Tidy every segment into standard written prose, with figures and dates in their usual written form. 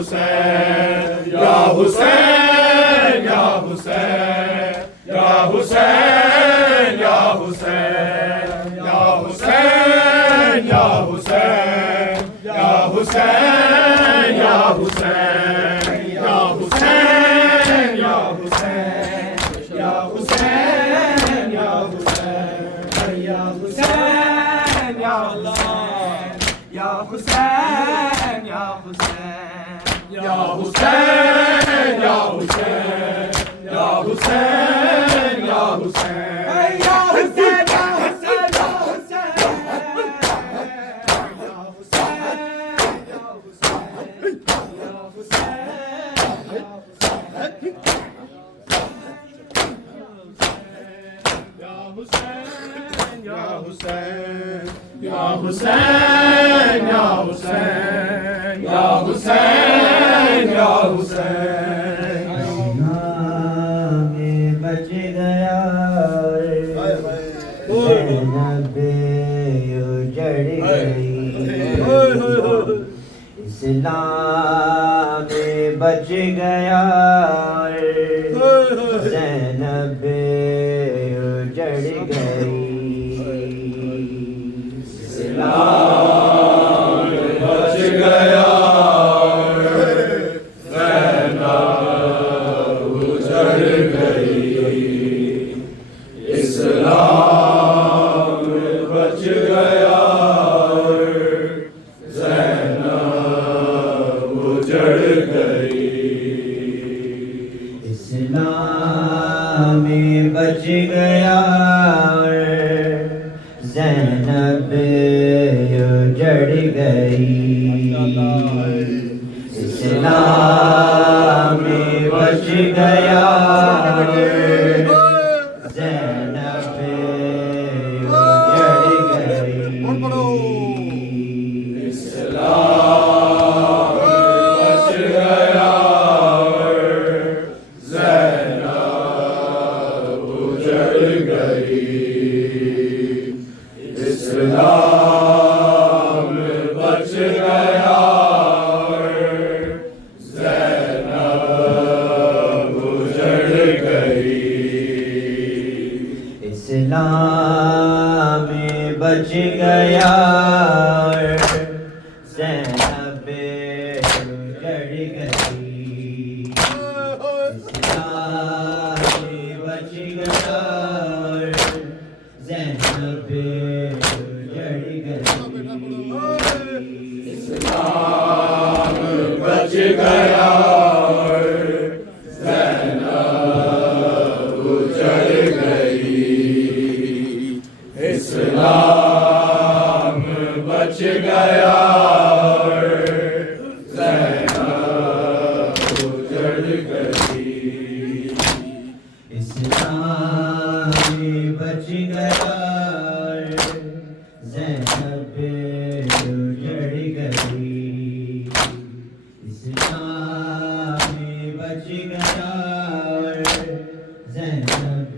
हुसैन या हुसैन या हुसैन या हुसैन या हुसैन या हुसैन या हुसैन या हुसैन या हुसैन या हुसैन या हुसैन या हुसैन या हुसैन या हुसैन या अल्लाह या हुसैन या हुसैन या हुसैन या हुसैन या हुसैन या हुसैन या हुसैन या हुसैन या या हुसैन या हुसैन या हुसैन या हुसैन में बच गया ज़ैनब उजड़ गई इस्लाम में बच गया ज़ैनब उजड़ गई इस्लाम में बच गया ज़ैनब उजड़ गई इस्लाम में बच गया ज़ैनब उजड़ गई इस्लाम में बच गया ज़ैनब उजड़ गई इस्लाम में बच गया ज़ैनब उजड़ गई इस्लाम बच गया ज़ैनब उजड़ गई इस्लाम बच गया ज़ैनब उजड़ गई इस्लाम में बच गया ज़ैनब उजड़ गई इस्लाम में बच गया ज़ैनब उजड़ गई इस्लाम बच गया ज़ैनब उजड़ गई इस्लाम बच गया ज़ैनब उजड़ गई इस्लाम में बच गया ज़ैनब उजड़ गई इस्लाम में बच गया ज़ैनब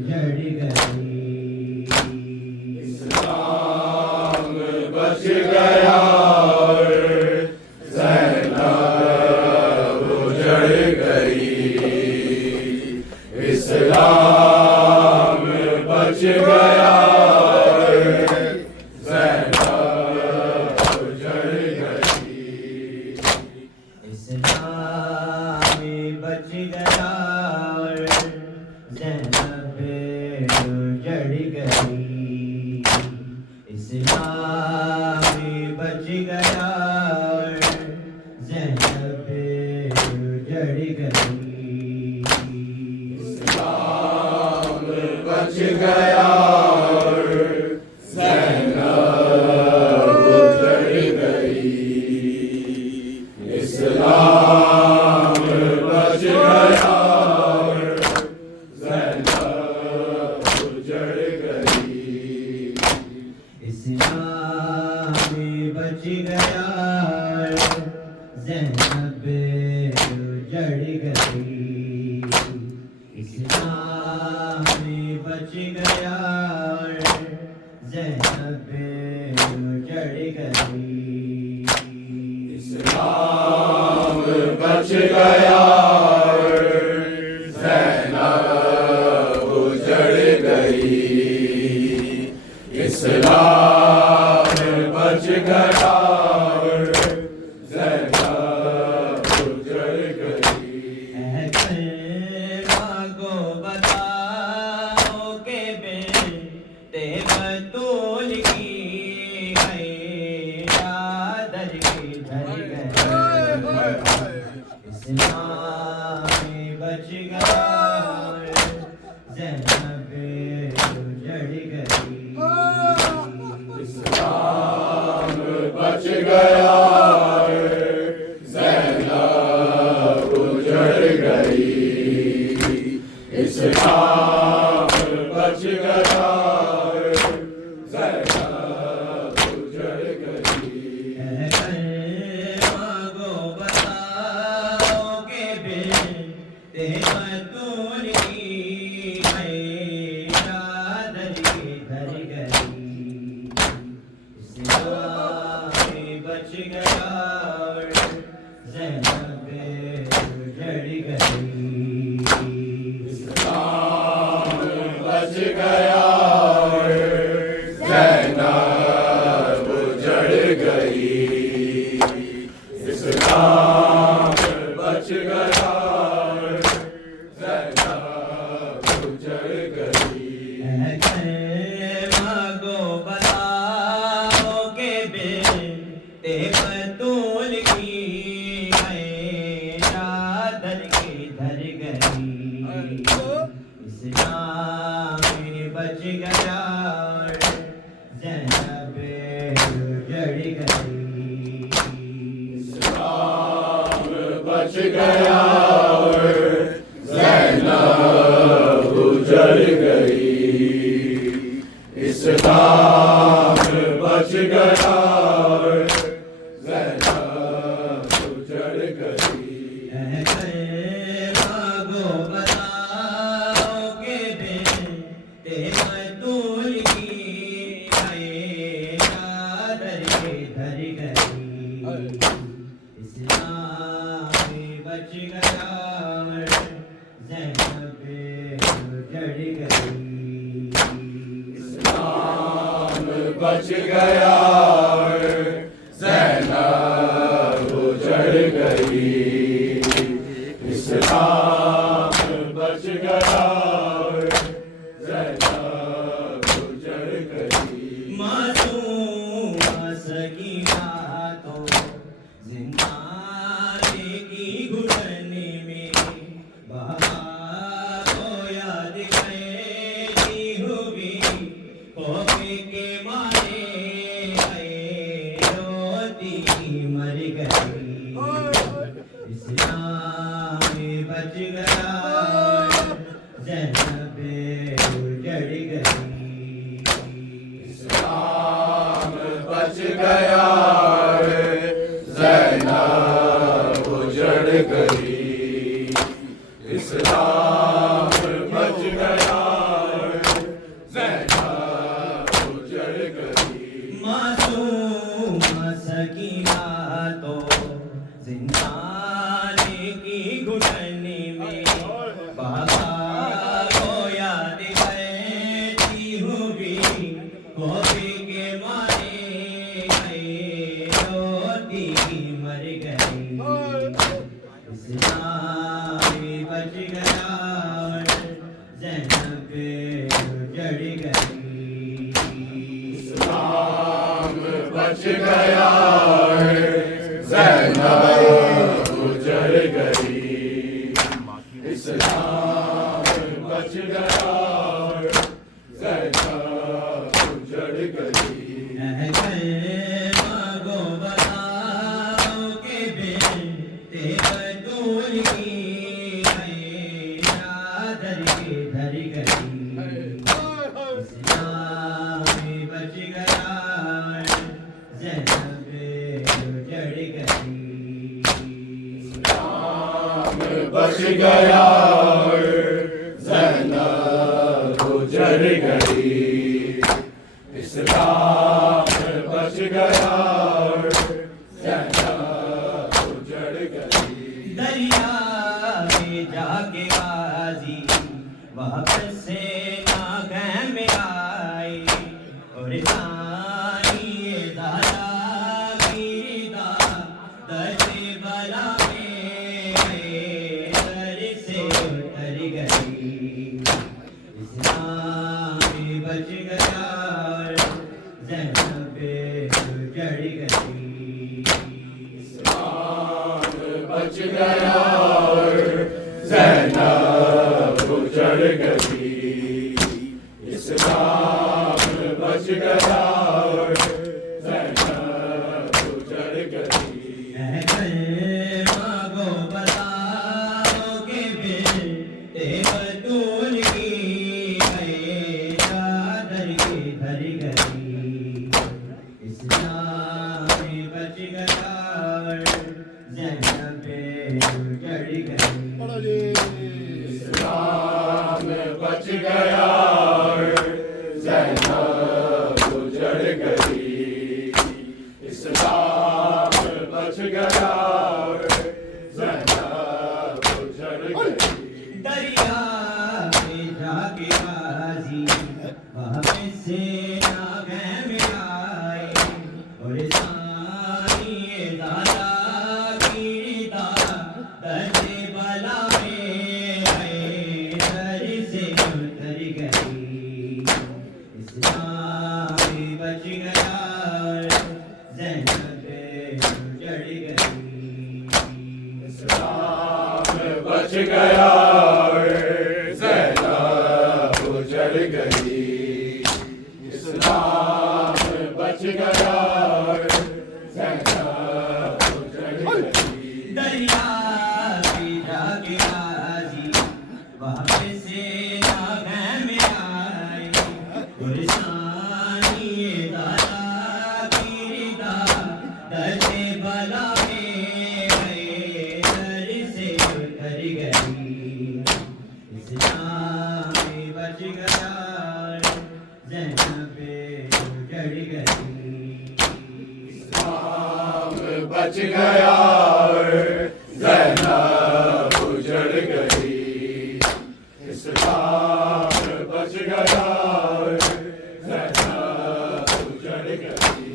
उजड़ गई इस्लाम बच गया ज़ैनब उजड़ गई इस्लाम बच गया ज़ैनब उजड़ गई इस्लाम में बच गया ज़ैनब उजड़ गई इस्लाम में बच गया ज़ैनब उजड़ गई इस्लाम बच गया ज़ैनब उजड़ गई इस्लाम बच गया ज़ैनब उजड़ गई इस्लाम में बच गया ज़ैनब उजड़ गई इस्लाम में बच गया ज़ैनब उजड़ गई इस्लाम बच गया ज़ैनब उजड़ गई इस्लाम बच गया ज़ैनब उजड़ गई मांगो बताओ के बेटे बतूल की है चादर की धर गए इस्लाम बच गया ज़ैनब उजड़ गई इस्लाम बच गया ज़ैनब उजड़ गई इस्लाम बच गया ज़ैनब उजड़ गई मांगो बताओ के बेटे बतूल की है चादर की धर गई इस्लाम बच गया ज़ैनब उजड़ गई इस्लाम बच गया ज़ैनब उजड़ गई इस्लाम बच गया ज़ैनब उजड़ गई मांगो बताओ के बेटे बतूल की है चादर की धर गई इस्लाम बच गया ज़ैनब उजड़ गई इस्लाम बच गया ज़ैनब उजड़ गई इस्लाम बच गया ज़ैनब उजड़ गई मांगो बताओ के बेटे बतूल की है चादर की धर गई इस्लाम बच गया ज़ैनब उजड़ गई इस्लाम बच गया ज़ैनब उजड़ गई इस्लाम बच गया ज़ैनब उजड़ गई मासूम सकीना तो जिंदाने की घुटन में बाबा को याद करती हुई खोपे के मारे रोती मर गई इस्लाम बच गया ज़ैनब उजड़ गई इस्लाम बच गया ज़ैनब उजड़ गई इस्लाम बच गया ज़ैनब उजड़ गई मासूम सकीना तो जिंदाने की घुटन में बाबा को याद करती हुई खोपे के मारे रोती मर गई इस्लाम बच गया ज़ैनब उजड़ गई इस्लाम बच गया ज़ैनब उजड़ गई इस्लाम बच गया ज़ैनब उजड़ गई मांगो बताओ के बेटे बतूल की है चादर की धर गई इस्लाम बच गया ज़ैनब उजड़ गई इस्लाम बच गया ज़ैनब उजड़ गई इस्लाम बच गया ज़ैनब उजड़ गई दर वापस से ना गह में आई और सानी दादा गिरदा दर्द बला में दर से उतर गई इस्लाम में बच गया ज़ैनब उजड़ गई इस्लाम बच गया और ज़ैनब उजड़ गई इस्लाम बच गया और ज़ैनब उजड़ गई मांगो बताओ के बिन बतूल की चादर की धर गई इस्लाम में बच गया ज़ैनब उजड़ गई इस्लाम बच गया और ज़ैनब उजड़ गई इस्लाम बच गया और ज़ैनब उजड़ गई दरिया में जाके आजी वहाँ से ना गह में आई और सानी दादा गिरदा दर्द बला में दर से उतर गई इस्लाम बच गया ज़ैनब उजड़ गई इस्लाम बच गया और ज़ैनब उजड़ गई इस्लाम बच गया और ज़ैनब उजड़ गई दरिया की जाके आजी वहाँ से ना गह में आई और सानी दादा गिरदा दर्द बला में दर से उतर गई इस्लाम बच गया ज़ैनब उजड़ गई इस्लाम बच गया और ज़ैनब उजड़ गई इस्लाम बच गया और ज़ैनब उजड़ गई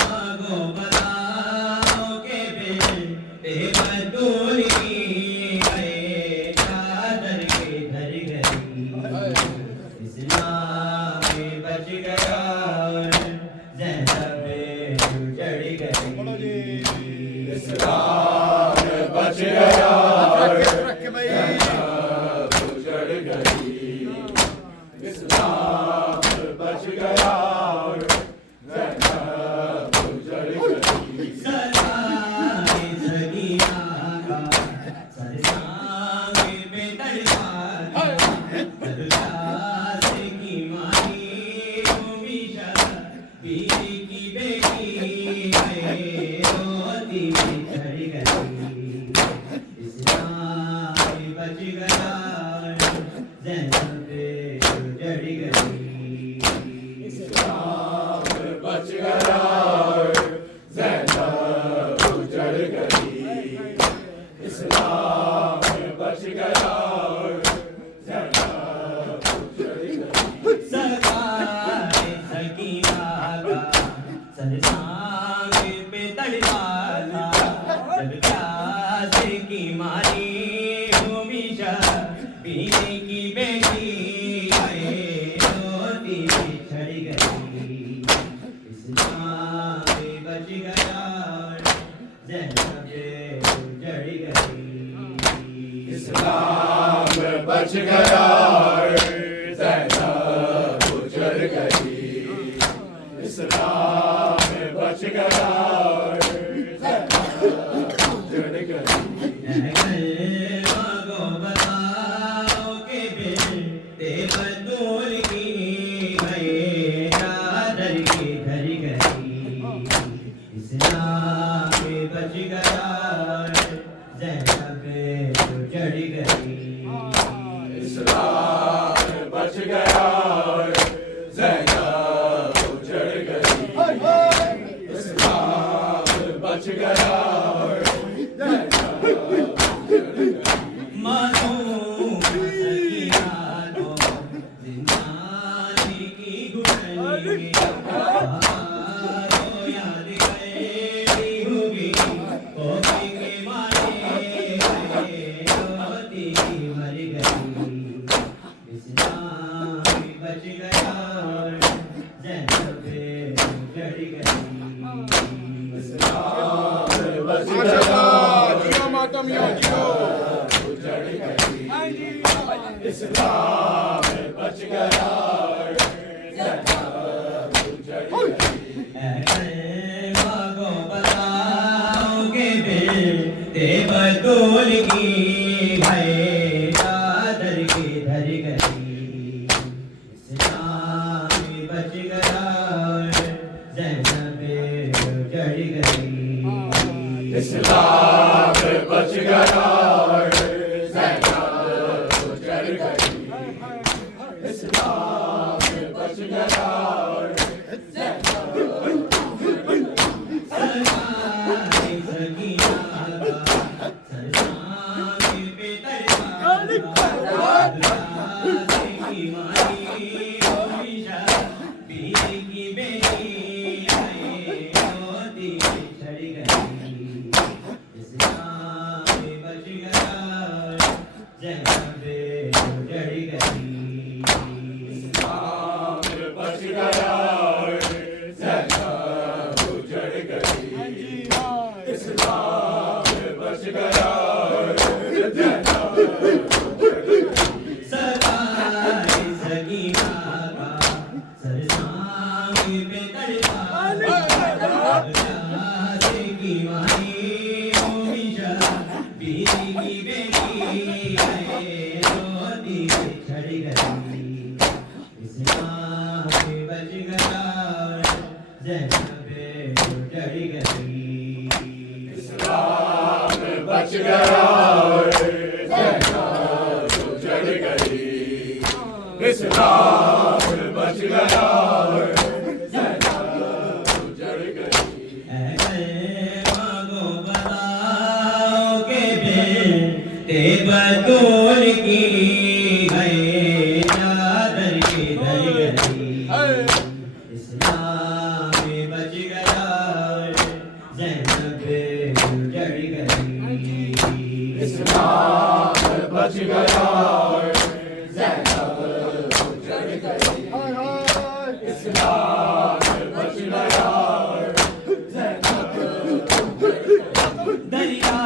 मांगो बताओ के बिन बतूल की चादर के धर गई इस्लाम में बच गया ज़ैनब उजड़ गई इस्लाम बच गया और ज़ैनब उजड़ गई इस्लाम बच गया और ज़ैनब उजड़ गई सदाए सगीना का सरसांग में तड़पा जब प्यास की मारी हमेशा बीवी की बेटी रोती बिछड़ गई इस्लाम बच गया ज़ैनब उजड़ गई इस्लाम बच गया और ज़ैनब उजड़ गई इस्लाम बच गया और ज़ैनब उजड़ गई सदाए सगीना का सरसांग पे तड़पा जब प्यास की मारी हमेशा पीने की बेटी रोती बिछड़ गई इस्लाम बच गया ज़ैनब उजड़ गई इस्लाम बच गया और ज़ैनब उजड़ गई इस्लाम बच गया और ज़ैनब उजड़ गई मांगो बताओ के बिन बतूल की चादर की धर गई इस्लाम बच गया ज़ैनब उजड़ गई इस्लाम बच गया और ज़ैनब उजड़ गई इस्लाम बच गया और ज़ैनब उजड़ गई मानो सकी बच गया जियो मातमियों जियो उजड़ गई इस्लाम बच गया मांगो बताओ के बेटे बतूल की है चादर की धर गई इस्लाम बच गया ज़ैनब उजड़ गई इस्लाम बच गया ज़ैनब उजड़ गई इस्लाम बच गया बच गया ज़ैनब उजड़ गई इस्लाम बच गया ज़ैनब उजड़ गई मांगो बताओ के बेटे बतूल की है चादर की धर गई इस्लाम बच गया ज़ैनब उजड़ गई इस्लाम बच गया ज़ैनब उजड़ गई इस्लाम बच गया ज़ैनब दरिया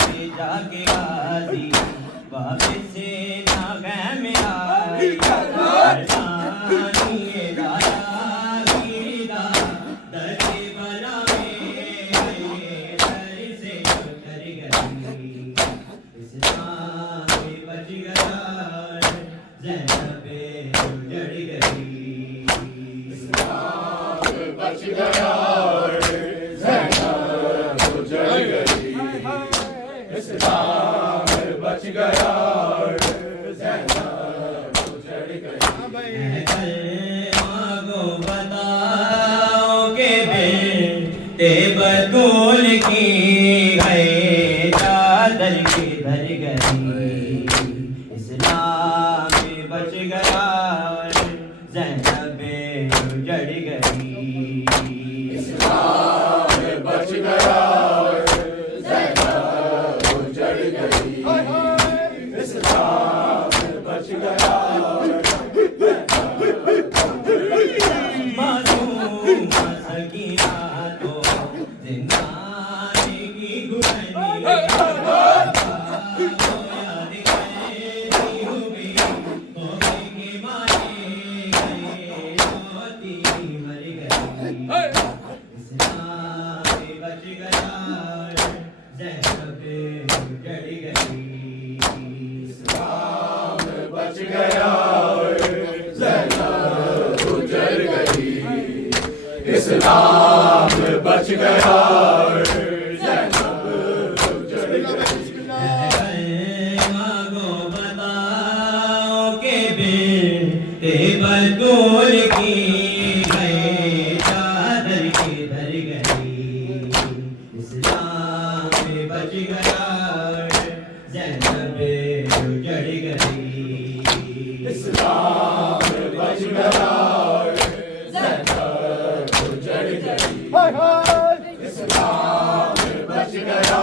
में जाके गाजी वापस से ना गए में आई अरसानी ये दादा गिरदा दर्द बला में दर से उतर गई इस्लाम बच गया ज़ैनब उजड़ गई बच गया ज़ैनब उजड़ गई इस्लाम बच गया ज़ैनब उजड़ गई मांगो बताओ के बेटे बतूल की है चादर की धर गई इस्लाम बच गया ज़ैनब उजड़ गई इस्लाम बच गया ज़ैनब उजड़ गई इस्लाम बच गया मासूम सकीना तो जिंदगी की गुलामी याद करती हुई तोबे के मारे गए मोती मर गई इस्लाम बच गया ज़ैनब उजड़ गई इस्लाम बच गया ज़ैनब उजड़ गई इस्लाम बच गया ज़ैनब उजड़ गई मांगो बताओ के बेटे बतूल की है चादर की धर गई इस्लाम बच गया ज़ैनब उजड़ गई इस्लाम बच गया ज़ैनब उजड़ गई इस्लाम बच गया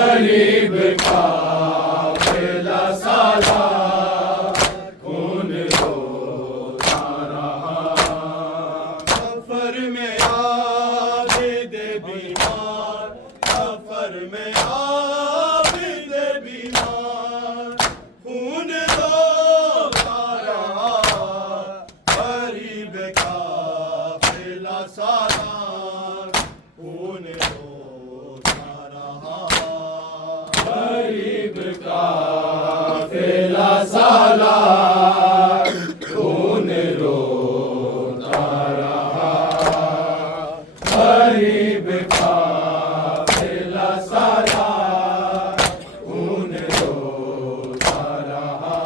गरीब काफिला सालार खून रोता रहा। सफर में आबिद बीमार, सफर में आबिद बीमार, खून रोता रहा। गरीब काफिला सालार खून रोता रहा। गरीब काफिला सालार खून रोता रहा। गरीब काफिला सालार खून रोता रहा।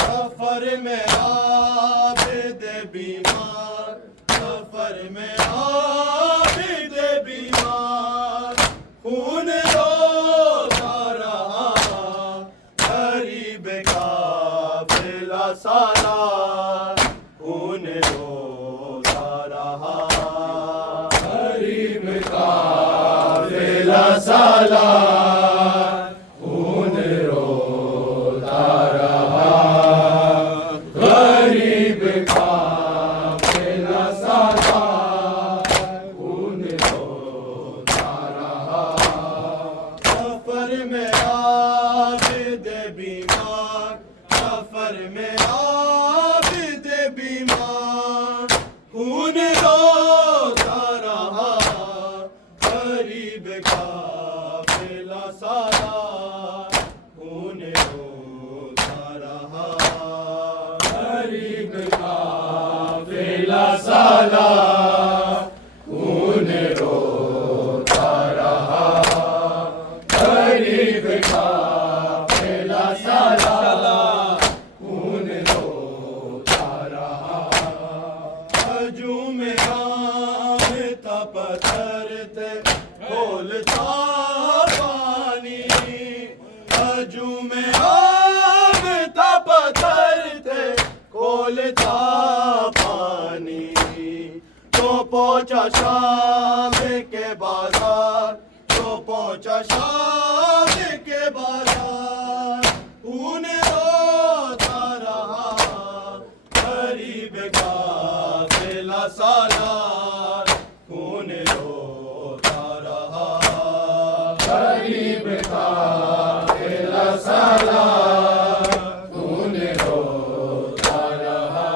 सफर में आबिद बीमार, सफर में आबिद बीमार, खून रोता रहा। गरीब काफिला सालार खून रोता रहा। गरीब काफिला सालार खून रोता रहा। गरीब काफिला सालार खून रोता रहा। सफर में आबिद बीमार, सफर में आबिद बीमार, खून रोता रहा। गरीब काफिला सालार खून रोता रहा। गरीब काफिला सालार खून रोता रहा। गरीब काफिला सालार खून रोता रहा। हजूम राम था पत्थर थे खोलता पानी। हजूम राम था पत्थर थे खोलता पानी। तो पहुंचा शाम के बाजार, तो पहुंचा शाम के बाजार, खून रोता रहा। गरीब काफिला सालार खून रोता रहा। गरीब काफिला सालार खून रोता रहा।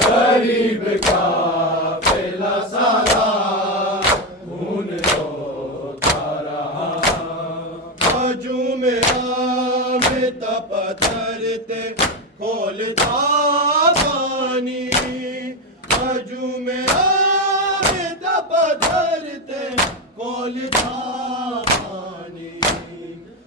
गरीब काफिला सालार खून रोता रहा। हजूम राम था पत्थर थे खोलता पानी। हजूम राम था पत्थर थे खोलता पानी।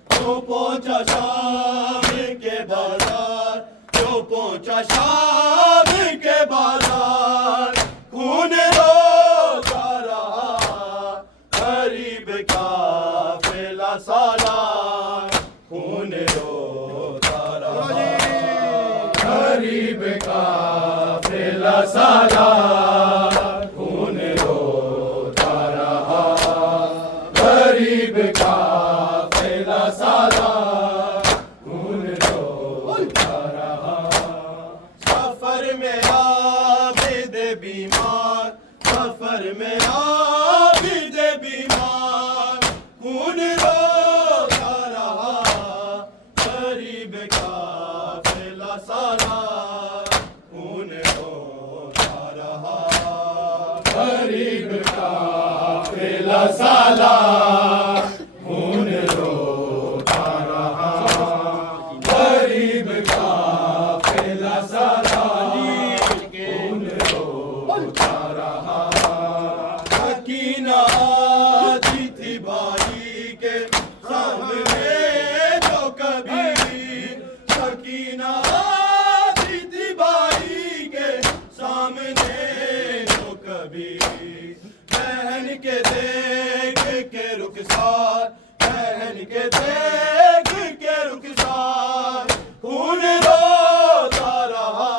तो पहुंचा शाम के बाजार, तो पहुंचा शाम के बाजार, खून रोता रहा। गरीब काफिला सालार खून रोता रहा। गरीब काफिला सालार खून रोता रहा। गरीब काफिला सालार खून रोता रहा। सफर में आबिद बीमार, सफर में आबिद बीमार, खून रोता रहा। गरीब काफिला सालार खून रोता रहा। गरीब काफिला सालार खून रोता रहा। गरीब काफिला सालार खून रोता रहा। सकीना आती थी भाई के सामने जो कभी। सकीना आती थी भाई के सामने जो कभी। बहन के देख के रुखसार, बहन के देख के रुखसार, खून रोता रहा।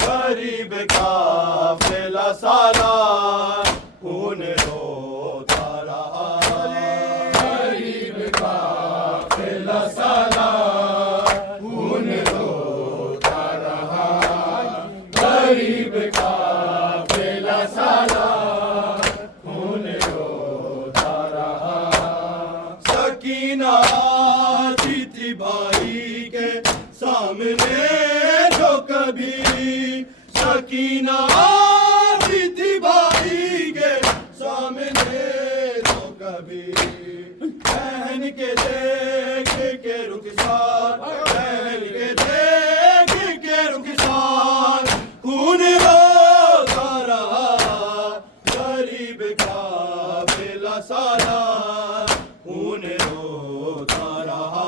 गरीब काफिला सालार खून रोता रहा। सकीना आती थी भाई के सामने जो कभी सकीना आती थी भाई के सामने जो कभी बहन के देख के रुखसार बहन के देख के रुखसार खून रोता रहा गरीब का बेला सारा खून रोता रहा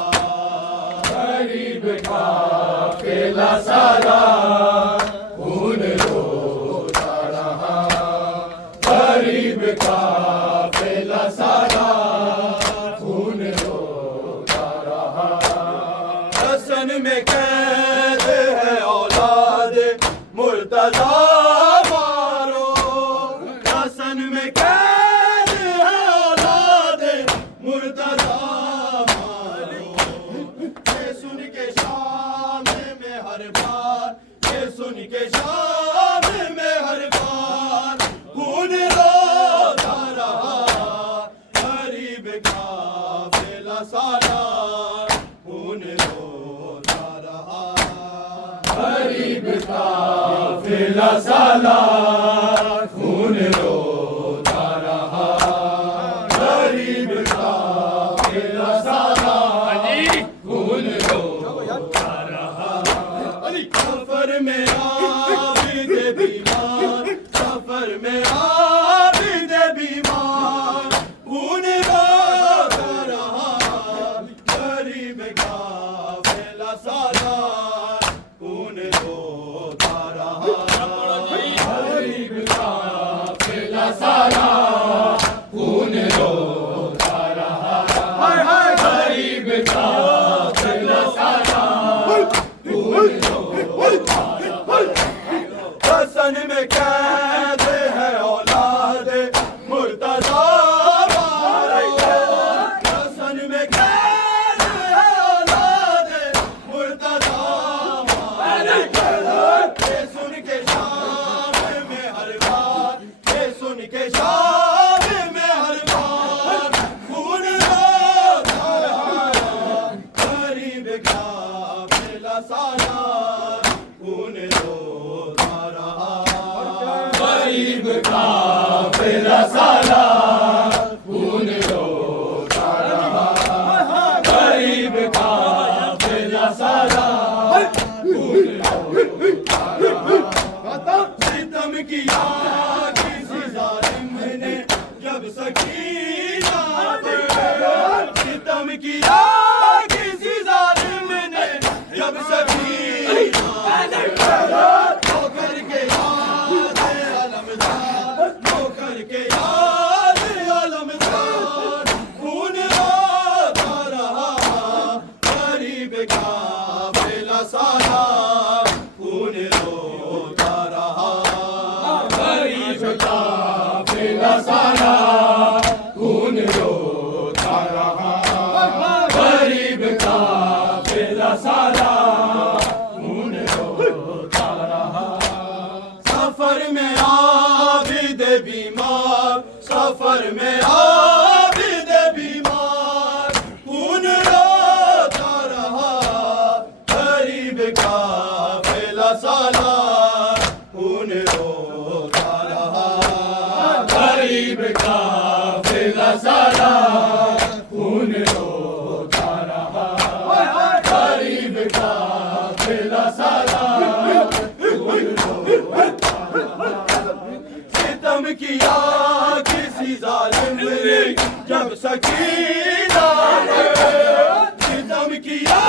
गरीब का पेला सारा खून रोता रहा गरीब का पेला सारा खून रोता रहा हसन में कैद है औलाद मुर्तजा मारो हसन में कैद है औलाद मुर्तजा मारो ये सुन के शाम में हर बार ये सुन के शाम में हर बार खून रोता रहा गरीब का बेला सारा खून रोता रहा गरीब का पेला सारा खून रोता रहा गरीब का पेला सारा खून रोता रहा सफर में आबिद बीमार सफर में आबिद बीमार खून रोता रहा गरीब का बेला सारा खून रोता रहा गरीब का पेला सारा खून रोता रहा गरीब का पेला सारा खून रोता रहा हसन में कैद है औलाद मुर्तजा मारो हसन में कैद है औलाद मुर्तजा मारो ये सुन के शाम में हर बार ये सुन के शाम में हर बार खून रोता रहा गरीब का बेला सारा खून रोता रहा गरीब का पेला सारा खून रोता रहा गरीब का पेला सारा खून रोता रहा सितम किया किसी जालिम ने जब सकीना पर सितम किया किसी जालिम ने जब सकीना ठोकर के याद अलमदार ठोकर के याद अलमदार खून रोता रहा गरीब का बेला सारा खून रोता रहा गरीब का पेला सारा खून रोता रहा गरीब का पेला सारा खून रोता रहा सफर में आबिद बीमार सफर में आबिद बीमार खून रोता रहा गरीब का बेला सारा खून रोता रहा गरीब का पेला सारा खून रोता रहा गरीब का पेला सारा खून रोता रहा सितम किया किसी जालिम ने जब सकीना पर सितम किया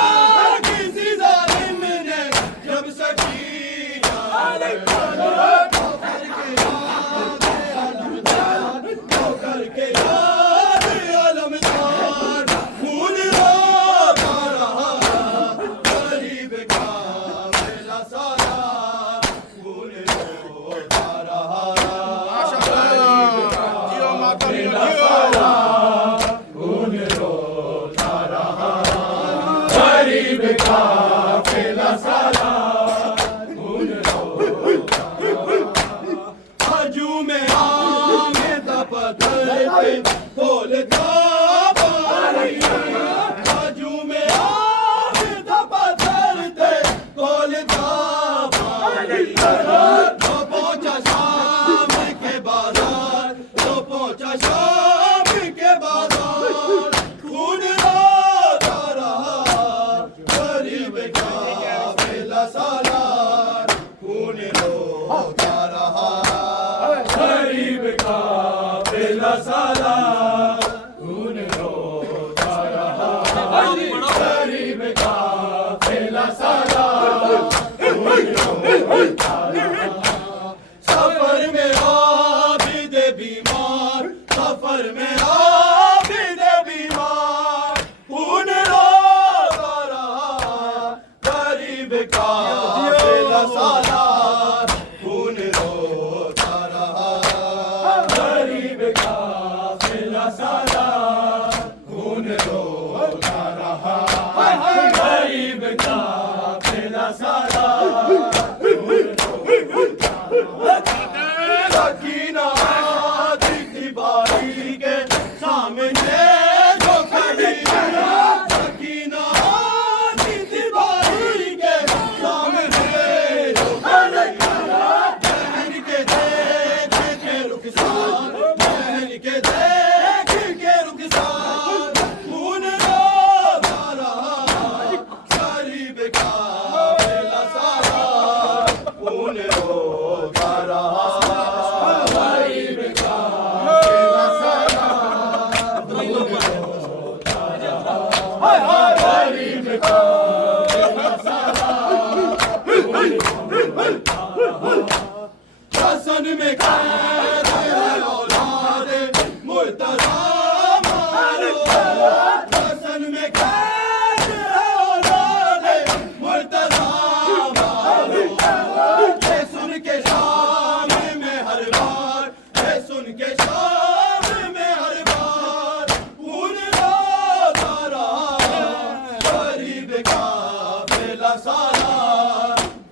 किसी जालिम ने जब सकीना ठोकर के याद अलमदार खून रोता रहा गरीब का बेला सारा खून रोता रहा पेला सारा खून रोता रहा गरीब का पेला सारा खून रोता रहा आजू में आमे तपतर पे खोल का पानी गरीब का हसन में कैद है औलादे मुर्तज़ा मारो हसन में कैद है औलादे मुर्तज़ा मारो ये सुन के शाम में हर बार ये सुन के शाम में हर बार खून रोता रहा गरीब काफ़िला सारा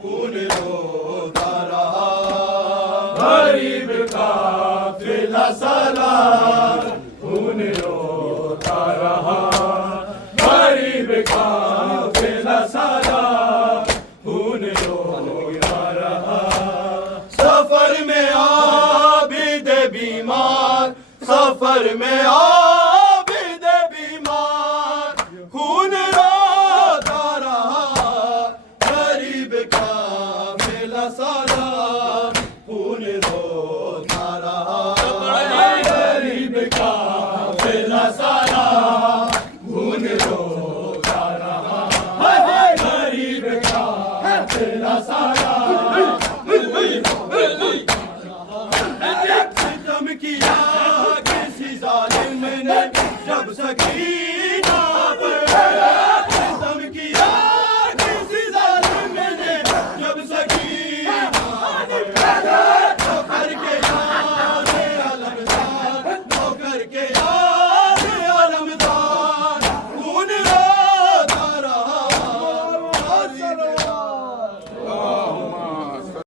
खून रोता रहा गरीब काफ़िला सालार खून रोता रहा गरीब काफ़िला सालार खून रोता रहा सफर में आबिद बीमार सफर में आबिद बीमार खून रोता रहा गरीब काफ़िला सालार खून रोता रहा गरीब काफ़िला सालार खून रोता रहा गरीब काफ़िला सालार सितम किया किसी जालिम ने जब सकी